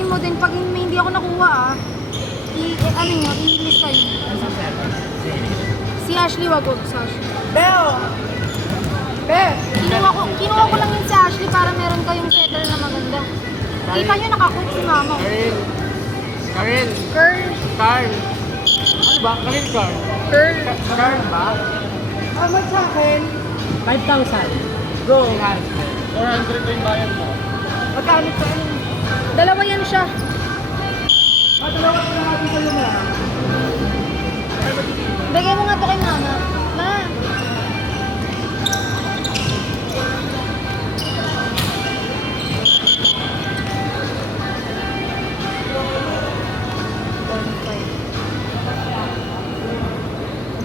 sabihin mo din, pag may hindi ako nakuha ano nyo, i-list kayo. Si Ashley, wag sa Ashley. Beo! Be! Kinuha ko lang yun si Ashley para meron kayong setter na maganda. Kita nyo, nakakook si mama. Karel. Girl. Carl. Ano ba? Karel Carl. Girl. Carl ba? How much sa akin? 5,000. Go. 400 ko yung bayan mo. Magkano pa yun? Dalawa yan siya. Dalawa ko na natin sa'yo na. Bigay mo nga to kay mama. Ma.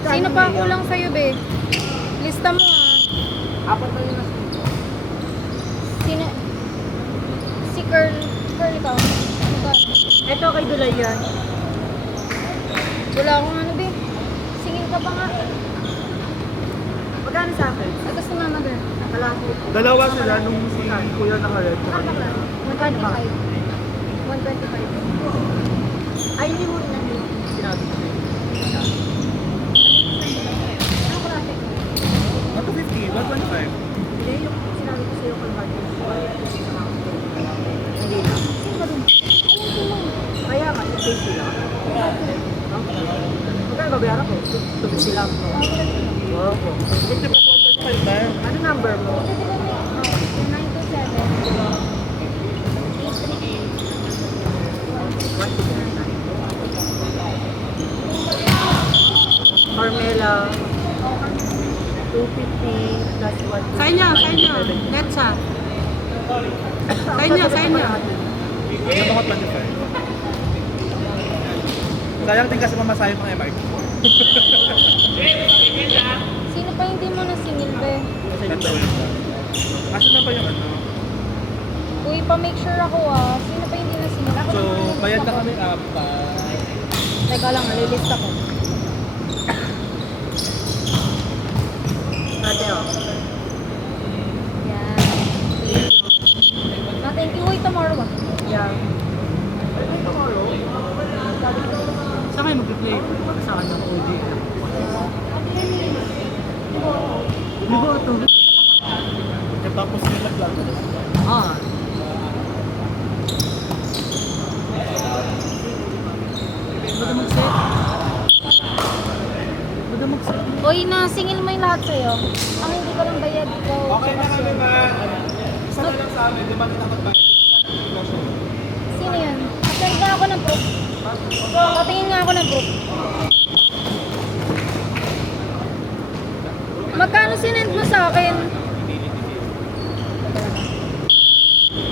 Sino pa ang kulang sa'yo, be? Lista mo, Apat na yun na Sino? Si Girl. Girl, ikaw. Ano ba? Ito kay Dulay yan. Wala akong ano, be. Singil ka pa nga. Magkano sa akin? Ay, gusto mama, girl. Kalahati. Dalawa sila nung si Kuya naka-red. Ano ba? 125. 125. Ay, hindi mo rin namin sinabi ko. Ano ko natin? 150, 125. Hindi, yung sinabi ko sa'yo kay Martin. Hindi na. Sino ba dun? Ayun, sino? Kaya nga, yung face sila. Magkano babayaran ko? Tubig sila. Oo. 50 plus 125 ba? Ano number mo? 927. Carmela. 250 plus 1. Sa inyo. Net siya. Sa inyo. Sa mga 25. Sayang din kasi mamasahe pang MRT. Sino pa hindi mo nasingil, be? Ganda ulit na. Asan na ba yung ano? Uy, pa-make sure ako, Sino pa hindi nasingil? Ako So, naman, bayad na nililista kami ko. apat. Teka lang, nalilista ko. Ate, oh. Yan. Thank you. Uy, tomorrow, Yeah. Saan kayo mag-play? Saan ng OG? Libo ito. Tapos nilaglag. Ah. Baga mag-set. Uy, nasingil mo yung lahat sa'yo. Ang hindi ko lang bayad ko. Okay na kami ma. Isa na lang sa amin, di ba tinakot tayo? Sino yun? Send nga ako ng proof. Patingin nga ako ng proof. Magkano sinend mo sa akin?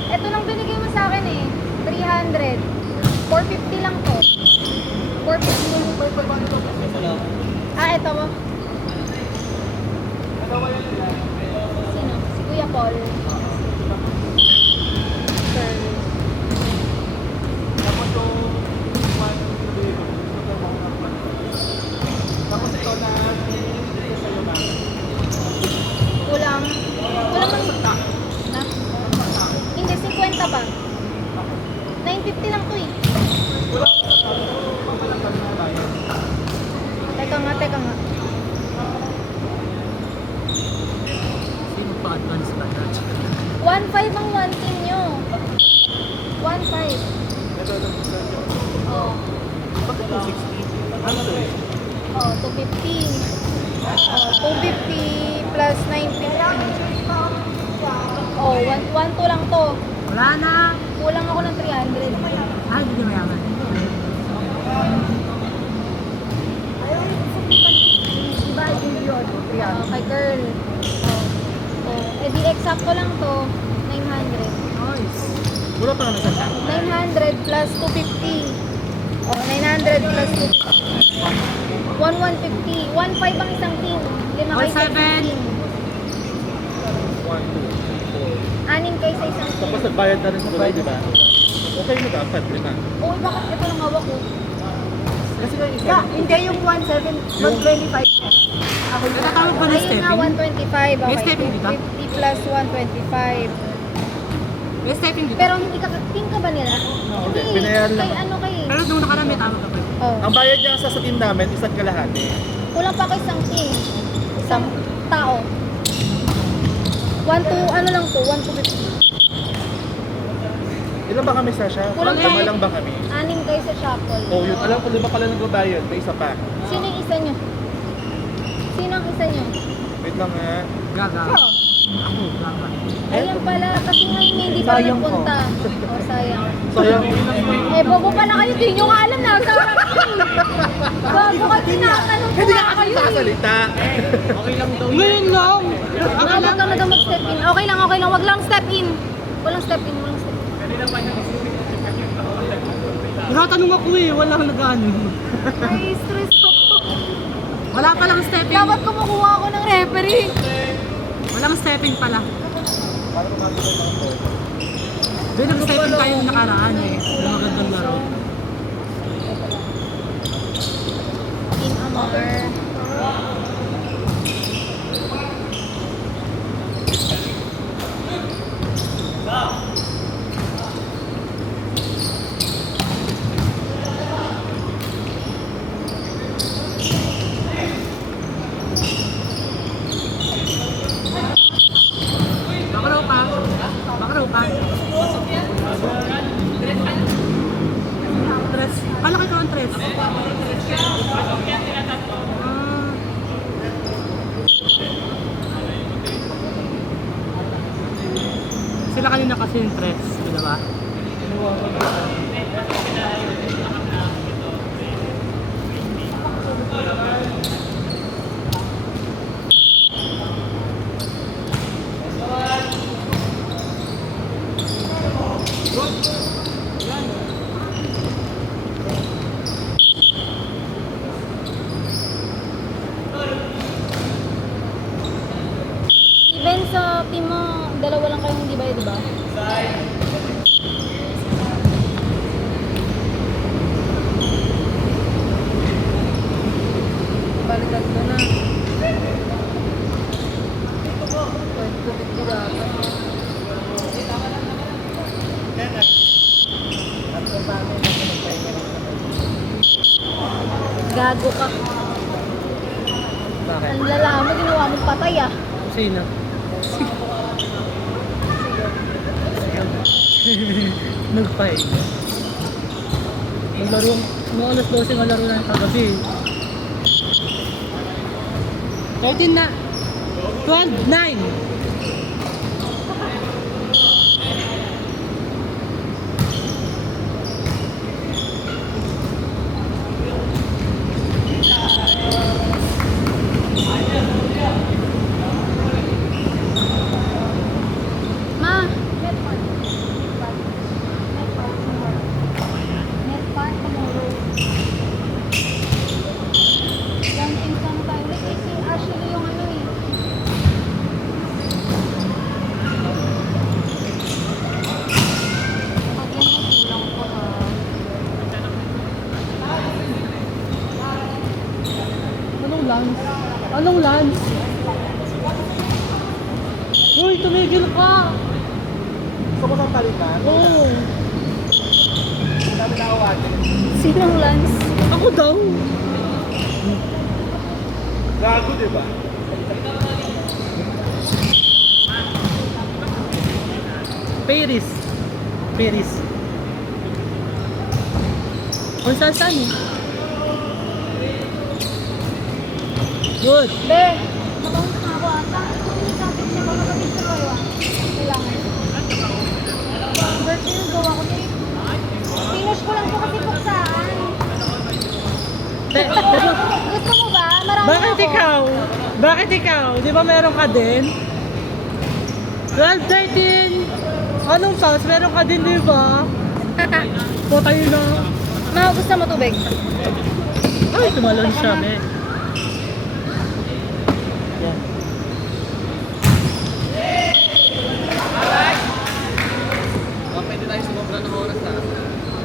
Ito lang binigay mo sa akin 300. 450 lang to. 450. Ah, ito mo. Sino? Si Kuya Paul. Sir. Tapos yung tapos ito na sa'yo na. Kulang. Kulang ng na? Hindi, 50 ba? 950 lang to eh. Teka nga. Sino pa advance ba na? 1.5 ang 1 team nyo. 1.5. Oh. Bakit 260? Ano to eh? Oh, 250. Oh, 250 plus 950. Oh, 1.2 lang to. Wala na. Kulang ako ng 300. Ay, hindi mayaman. Iba yung yun. Oh, kay girl. Oh. Oh, edi eksakto lang to. 900. Nice. Wala pa naman sa 900 plus 250. Oh, 900 plus 250. 1,150. 1.5 ang isang team. 5 kayo sa isang 1.7. team. 6 kayo sa isang team. Tapos nagbayad na rin sa Dubai, di ba? Okay na dapat, di ba? Uy, bakit ito lang hawak ko? Kasi nga isa. Hindi yung 125. Ako yung Natatawag ba na Ayun nga, stepping? 125. May Okay, stepping, di ba? 250 plus 125. May stepping dito. Pero hindi ka, team ka ba nila? Hindi, Hindi, binayaran lang. kay ano kay? Pero nung nakaraan may tama ka pa. Oh. Ang bayad niya sa team namin, isa't kalahati. Kulang pa kay isang team. Isang tao. 1 to, ano lang to, 1 to 50. Ilan ba kami, Sasha? Kulang Lima pa. lang ba kami? 6 kayo sa shuffle. Oh, yun. Alam ko, 5 pala nagbabayad. May isa pa. Sino yung isa nyo? Sino ang isa nyo? Wait lang ha. Gaga. Ako, gaga. Ayun pala, kasi ngayon hindi pa Sayang po. nagpunta. Oh, sayang. Sayang. Eh, bobo pala kayo, di nyo nga alam na. Sarap yun. Bago kayo tinatanong ko Hindi nga ka kasi kayo eh. sasalita. Okay lang daw. Ngayon lang! Ang huwag ka na mag-step in. Okay lang, okay lang. Wag lang step in. Walang step in, walang step in. Tinatanong ako eh, wala kang nag-ano. Ay, stress ako. Wala palang stepping. Dapat kumukuha ako ng referee. Walang stepping pala. Doon nag-stepping tayo yung nakaraan eh. Yung magandang laro. Team Amar. Baka raw pa. Baka raw pa. Tres. Kala ko ang tres. Ah. Sila kanina kasi yung tres, di ba? Even sa team mo, dalawa lang kayong hindi ba, di ba? Balikan ko na. Pwede ko bigti dapat. Gago ka. Bakit? Ang lalaman, ginawa mong patay ah. Sino? Nagpay. Maglaro, mga alas 12 nga laro na yung kagabi. 13 na. 12, 9. Ma, net part. Net part tomorrow. Yan, insang tayo. Wait, kasi actually yung ano eh. Pag yan kulang ko ha. Anong lance? Anong lance? Uy, tumigil ka! Gusto ko sa palitan. Oo! Ang dami na awatin. Sinong Lance? Ako daw! Gago, di ba? Paris. Paris. Kung saan eh. Good. Be, mabangus na ako ata. Hindi ka picture ko, magka-picture kayo ah. Kailangan. Birthday yung gawa ko din. Finish ko lang po kasi buksaan. Gusto mo ba? Marami Bakit ako. ikaw? Bakit ikaw? Di ba meron ka din? 12, 13. Anong sauce? Meron ka din, di ba? Po tayo na. Ma, gusto mo tubig? Ay, tumalon siya, me. Yan. Pwede tayo sumobra ng oras ha.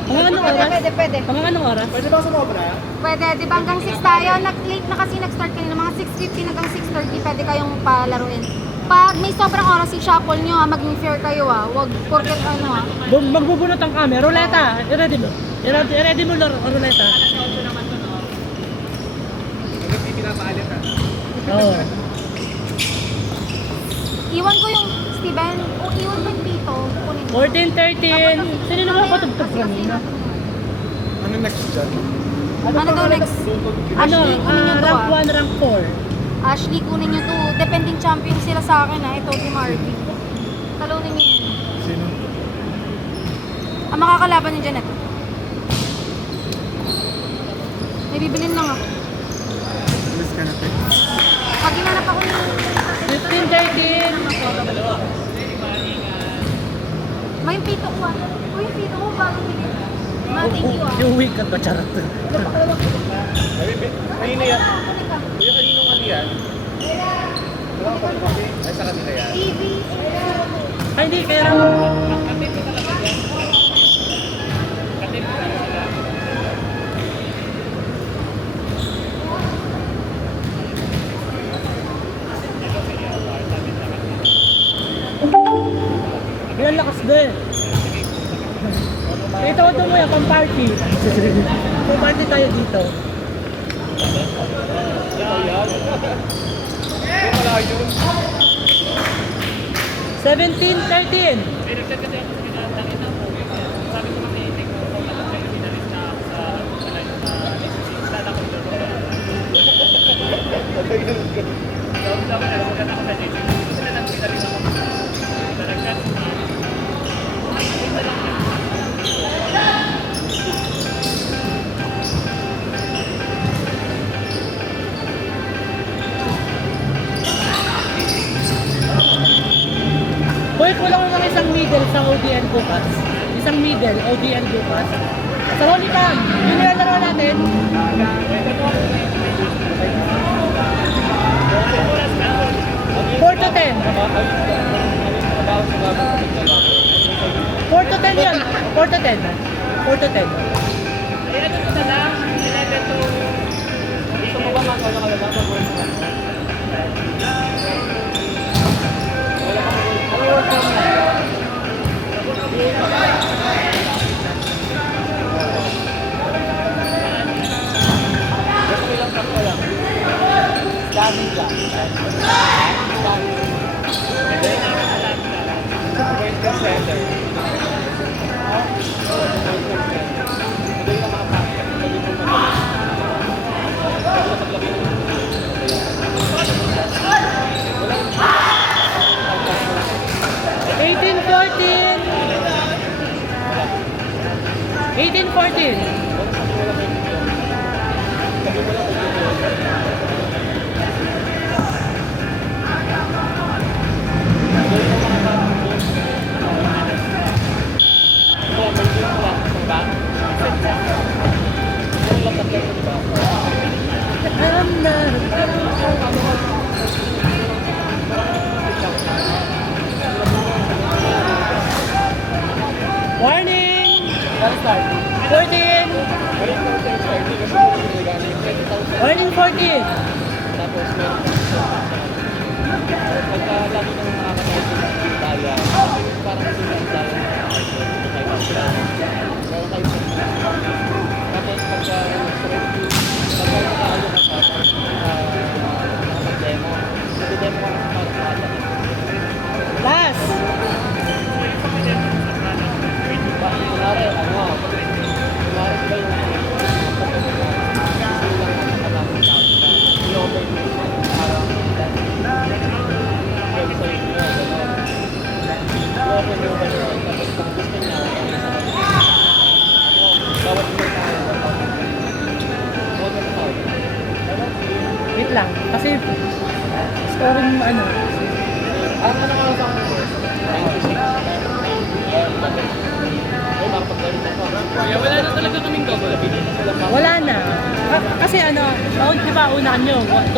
Mga anong oras? Pwede. Mga anong oras? Pwede ba sumobra? Pwede, di ba hanggang 6 tayo? Nag-late na kasi nag-start kanina. Mga 6:50 hanggang 6:30 pwede kayong palaruin. Pag may sobrang oras si shuffle nyo, maging fair kayo Huwag porket ano Magbubunot ang camera. Ruleta, i-ready mo. I-ready mo, ruleta. Hindi pinapaalit ha. Oo. Iwan ko yung Steven. O iwan ko yung dito. Kunin ko. 14, 13. Sino naman patugtog kanina? Ano next dyan? Ano daw next? Ano? Ashley, kunin nyo to Rank 1, rank 4. Ashley, kunin nyo to. Depending champion sila sa akin Ito si Marvin. Talunin nyo yun. Sino? Ang makakalaban nyo dyan ito. May bibilin lang ako. Miss ka natin. Pag ginanap ako ng 15, 13. May pito ko Uy, yung pito ko bagong bilhin. Thank you Yung week ka ba? Charot. Kanina yan. Kuya, kaninong ano yan? Wala ko pa ay sa kanila yan. TV. Ay, hindi. Kaya lang. Yan lakas din. Ito mo yan, pang party. Pang party tayo dito. Wala yun. 17, 13. Hoy, kulang lang isang middle sa ODN bukas. Isang middle, ODN bukas. Sa Holy Cam, yung nilalaro natin. 4 to 10. 4 to 10 yun. 4 to 10. 4 to 10. Gusto mo ba mag-ano? Warning! 14! Warning 14! Tapos pagka lagi nang nakakatawa ng daya, parang sulang tayo tapos pagka nakapag-demo, nag-demo ka para sa atin. Last! Kunwari, kunwari ba yung Wait lang, kasi scoring ano. Wala na talaga kaming double. Wala na. Kasi ano, di ba una nyo, 2,